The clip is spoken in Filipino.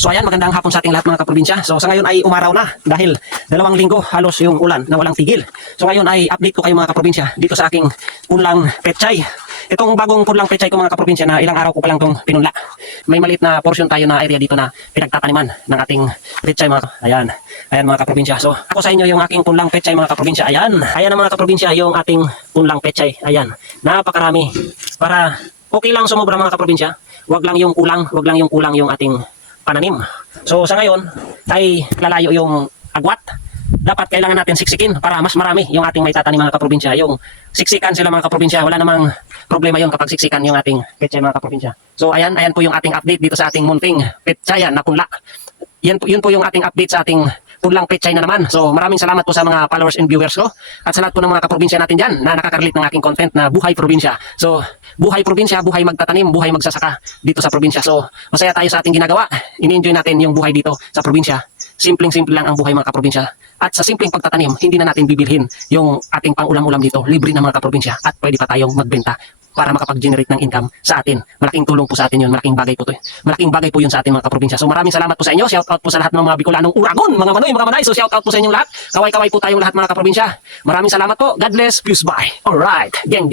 So ayan, magandang hapon sa ating lahat mga kaprobinsya. So sa ngayon ay umaraw na dahil 2 linggo halos yung ulan na walang tigil. So ngayon ay update ko kayo mga kaprobinsya dito sa aking punlang pechay. Itong bagong punlang pechay ko mga kaprobinsya na ilang araw ko pa lang itong pinunla. May maliit na portion tayo na area dito na pinagtataniman ng ating pechay mga. Ayan mga kaprobinsya. So ako sa inyo yung aking punlang pechay mga kaprobinsya. Ayan na mga kaprobinsya yung ating punlang pechay. Ayan, napakarami. Para okay lang sumobra mga kaprobinsya. Wag lang yung kulang yung ating pananim. So sa ngayon ay lalayo yung agwat. Dapat kailangan natin siksikin para mas marami yung ating may tatanim mga kaprobinsya. Yung siksikan sila mga kaprobinsya, wala namang problema yon kapag siksikan yung ating pechay mga kaprobinsya. So ayan po yung ating update dito sa ating munting petsayan na punla. Yun po yung ating update sa ating punlang pechay na naman. So maraming salamat po sa mga followers and viewers ko at sa lahat po ng mga kaprobinsya natin dyan na nakaka-relate ng aking content na buhay probinsya. So buhay probinsya, buhay magtatanim, buhay magsasaka dito sa probinsya. So masaya tayo sa ating ginagawa. Ini-enjoy natin yung buhay dito sa probinsya. Simpleng-simple lang ang buhay mga kaprobinsya. At sa simpleng pagtatanim, hindi na natin bibilhin yung ating pang-ulam-ulam dito. Libre na mga kaprobinsya at pwede pa tayong magbenta para makapag-generate ng income sa atin. Malaking tulong po sa atin yun. Malaking bagay po to. Malaking bagay po yun sa ating mga kaprobinsya. So maraming salamat po sa inyo. Shout out po sa lahat ng mga Bicolanong Uragon, mga Manoy, mga Manay. So shout out po sa inyong lahat. Kaway-kaway po tayong lahat mga kaprobinsya. Maraming salamat po. God bless. Peace. Bye. Alright. Gang.